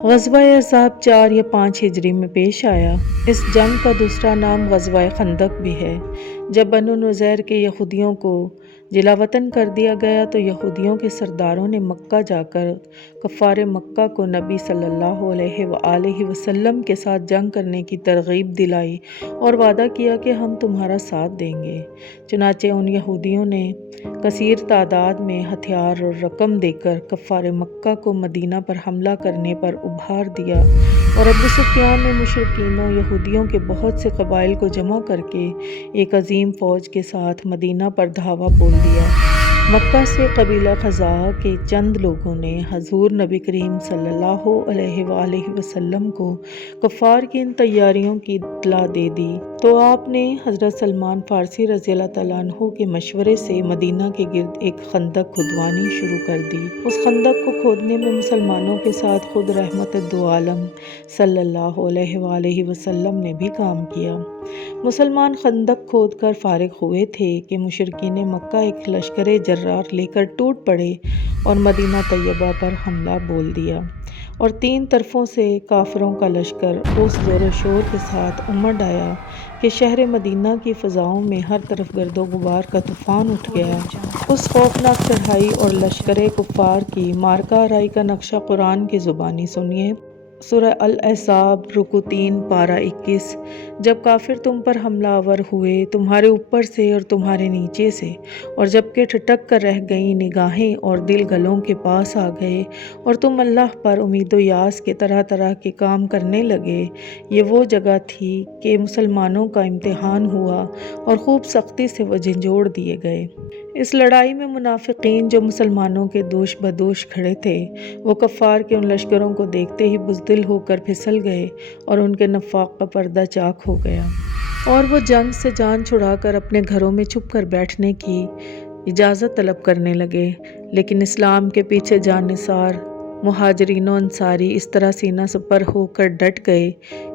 غزوہ احزاب 4 یا 5 ہجری میں پیش آیا۔ اس جنگ کا دوسرا نام غزوہ خندق بھی ہے۔ جب بنو نضیر کے یہودیوں کو جلا وطن کر دیا گیا تو یہودیوں کے سرداروں نے مکہ جا کر کفار مکہ کو نبی صلی اللہ علیہ وآلہ وسلم کے ساتھ جنگ کرنے کی ترغیب دلائی اور وعدہ کیا کہ ہم تمہارا ساتھ دیں گے۔ چنانچہ ان یہودیوں نے کثیر تعداد میں ہتھیار اور رقم دے کر کفار مکہ کو مدینہ پر حملہ کرنے پر ابھار دیا اور ابو سفیان نے مشرکین و یہودیوں کے بہت سے قبائل کو جمع کر کے ایک عظیم فوج کے ساتھ مدینہ پر دھاوا بول دیا۔ مکہ سے قبیلہ خزاعہ کے چند لوگوں نے حضور نبی کریم صلی اللہ علیہ وآلہ وسلم کو کفار کی ان تیاریوں کی اطلاع دے دی تو آپ نے حضرت سلمان فارسی رضی اللہ تعالیٰ عنہ کے مشورے سے مدینہ کے گرد ایک خندق کھدوانی شروع کر دی۔ اس خندق کو کھودنے میں مسلمانوں کے ساتھ خود رحمت دو عالم صلی اللہ علیہ وآلہ وسلم نے بھی کام کیا۔ مسلمان خندق کھود کر فارغ ہوئے تھے کہ مشرکین مکہ ایک لشکر جرار لے کر ٹوٹ پڑے اور مدینہ طیبہ پر حملہ بول دیا اور 3 طرفوں سے کافروں کا لشکر اس زور و شور کے ساتھ امڑ آیا کہ شہر مدینہ کی فضاؤں میں ہر طرف گرد و غبار کا طوفان اٹھ گیا۔ اس خوفناک چڑھائی اور لشکر کفار کی مارکہ آرائی کا نقشہ قرآن کی زبانی سنیے۔ سورہ الاحزاب رکوع 3 پارہ 21۔ جب کافر تم پر حملہ آور ہوئے تمہارے اوپر سے اور تمہارے نیچے سے، اور جب کہ ٹھٹک کر رہ گئیں نگاہیں اور دل گلوں کے پاس آ گئے اور تم اللہ پر امید و یاس کے طرح طرح کے کام کرنے لگے، یہ وہ جگہ تھی کہ مسلمانوں کا امتحان ہوا اور خوب سختی سے وہ جھنجھوڑ دیے گئے۔ اس لڑائی میں منافقین جو مسلمانوں کے دوش بدوش کھڑے تھے وہ کفار کے ان لشکروں کو دیکھتے ہی بزدل ہو کر پھسل گئے اور ان کے نفاق کا پردہ چاک ہو گیا اور وہ جنگ سے جان چھڑا کر اپنے گھروں میں چھپ کر بیٹھنے کی اجازت طلب کرنے لگے۔ لیکن اسلام کے پیچھے جان نثار مہاجرین و انصاری اس طرح سینہ سپر ہو کر ڈٹ گئے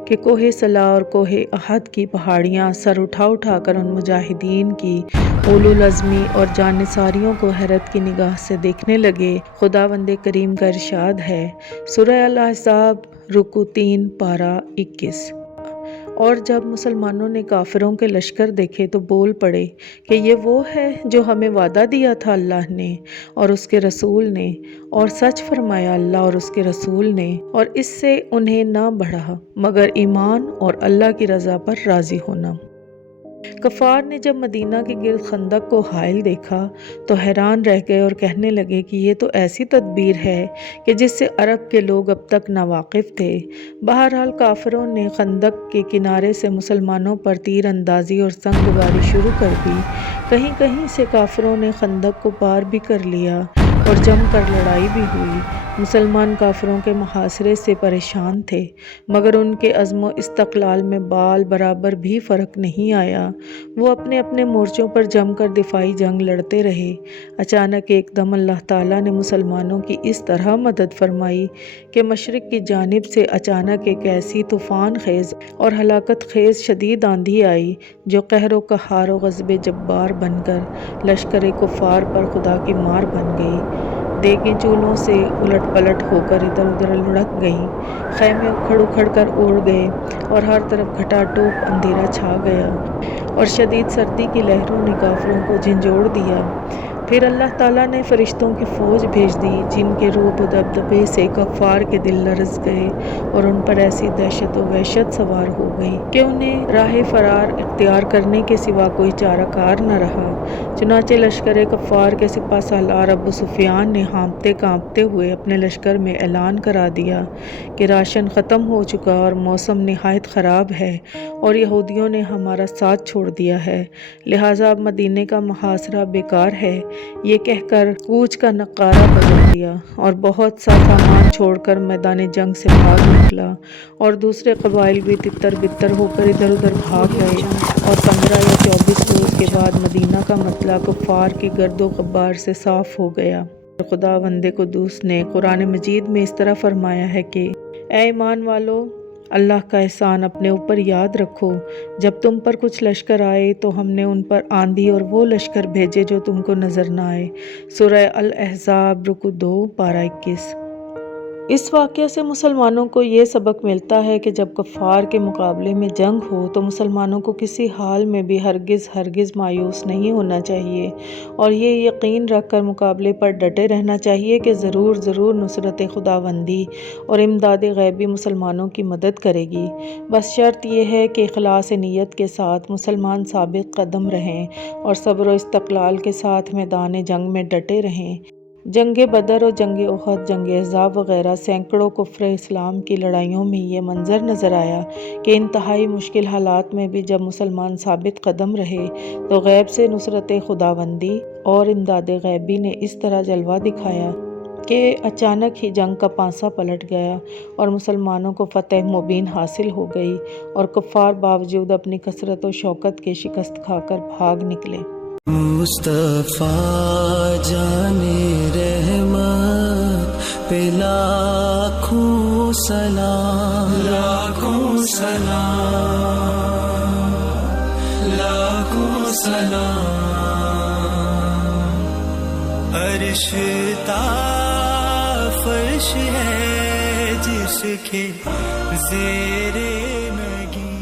کہ کوہ صلا اور کوہ احد کی پہاڑیاں سر اٹھا اٹھا کر ان مجاہدین کی اولو العزمی اور جان نثاریوں کو حیرت کی نگاہ سے دیکھنے لگے۔ خداوند کریم کا ارشاد ہے، سورہ الاحزاب رکوع 3 پارہ 21۔ اور جب مسلمانوں نے کافروں کے لشکر دیکھے تو بول پڑے کہ یہ وہ ہے جو ہمیں وعدہ دیا تھا اللہ نے اور اس کے رسول نے، اور سچ فرمایا اللہ اور اس کے رسول نے، اور اس سے انہیں نہ بڑھا مگر ایمان اور اللہ کی رضا پر راضی ہونا۔ کفار نے جب مدینہ کے گرد خندق کو حائل دیکھا تو حیران رہ گئے اور کہنے لگے کہ یہ تو ایسی تدبیر ہے کہ جس سے عرب کے لوگ اب تک ناواقف تھے۔ بہرحال کافروں نے خندق کے کنارے سے مسلمانوں پر تیر اندازی اور سنگ باری شروع کر دی۔ کہیں کہیں سے کافروں نے خندق کو پار بھی کر لیا اور جم کر لڑائی بھی ہوئی۔ مسلمان کافروں کے محاصرے سے پریشان تھے مگر ان کے عزم و استقلال میں بال برابر بھی فرق نہیں آیا۔ وہ اپنے اپنے مورچوں پر جم کر دفاعی جنگ لڑتے رہے۔ اچانک ایک دم اللہ تعالیٰ نے مسلمانوں کی اس طرح مدد فرمائی کہ مشرق کی جانب سے اچانک ایک ایسی طوفان خیز اور ہلاکت خیز شدید آندھی آئی جو قہر و قہار و غضب جبار بن کر لشکر کفار پر خدا کی مار بن گئی۔ دیگیں چولہوں سے الٹ پلٹ ہو کر ادھر ادھر لڑک گئیں، خیمے اکھڑ اکھڑ کر اڑ گئے اور ہر طرف گھٹا ٹوپ اندھیرا چھا گیا اور شدید سردی کی لہروں نے کافروں کو جھنجھوڑ دیا۔ پھر اللہ تعالیٰ نے فرشتوں کی فوج بھیج دی جن کے رعب و دبدبے سے کفار کے دل لرز گئے اور ان پر ایسی دہشت و وحشت سوار ہو گئی کہ انہیں راہ فرار اختیار کرنے کے سوا کوئی چارہ کار نہ رہا۔ چنانچہ لشکر کفار کے سپہ سالار ابو سفیان نے ہانپتے کانپتے ہوئے اپنے لشکر میں اعلان کرا دیا کہ راشن ختم ہو چکا اور موسم نہایت خراب ہے اور یہودیوں نے ہمارا ساتھ چھوڑ دیا ہے، لہٰذا اب مدینے کا محاصرہ بیکار ہے۔ یہ کہہ کر کوچ کا نقارہ بدل دیا اور بہت سا سامان چھوڑ کر میدان جنگ سے بھاگ نکلا اور دوسرے قبائل بھی تتر بتر ہو کر ادھر ادھر بھاگ گئے اور 15 یا 24 روز کے بعد مدینہ کا مطلع کفار کی گرد و غبار سے صاف ہو گیا۔ خداوند قدوس نے قرآن مجید میں اس طرح فرمایا ہے کہ اے ایمان والو، اللہ کا احسان اپنے اوپر یاد رکھو۔ جب تم پر کچھ لشکر آئے تو ہم نے ان پر آندھی اور وہ لشکر بھیجے جو تم کو نظر نہ آئے۔ سورہ الاحزاب رکوع 2 پارہ 21۔ اس واقعہ سے مسلمانوں کو یہ سبق ملتا ہے کہ جب کفار کے مقابلے میں جنگ ہو تو مسلمانوں کو کسی حال میں بھی ہرگز مایوس نہیں ہونا چاہیے اور یہ یقین رکھ کر مقابلے پر ڈٹے رہنا چاہیے کہ ضرور نصرت خداوندی اور امداد غیبی مسلمانوں کی مدد کرے گی۔ بس شرط یہ ہے کہ اخلاص نیت کے ساتھ مسلمان ثابت قدم رہیں اور صبر و استقلال کے ساتھ میدان جنگ میں ڈٹے رہیں۔ جنگ بدر اور جنگ احد، جنگ احزاب وغیرہ سینکڑوں کفر اسلام کی لڑائیوں میں یہ منظر نظر آیا کہ انتہائی مشکل حالات میں بھی جب مسلمان ثابت قدم رہے تو غیب سے نصرت خداوندی اور امداد غیبی نے اس طرح جلوہ دکھایا کہ اچانک ہی جنگ کا پانسا پلٹ گیا اور مسلمانوں کو فتح مبین حاصل ہو گئی اور کفار باوجود اپنی کثرت و شوکت کے شکست کھا کر بھاگ نکلے۔ مصطفیٰ جانے رحمت پہ لاکھوں سلام، لاکھوں سلام، لاکھوں سلام۔ عرش تا فرش ہے جس کے زیر نگین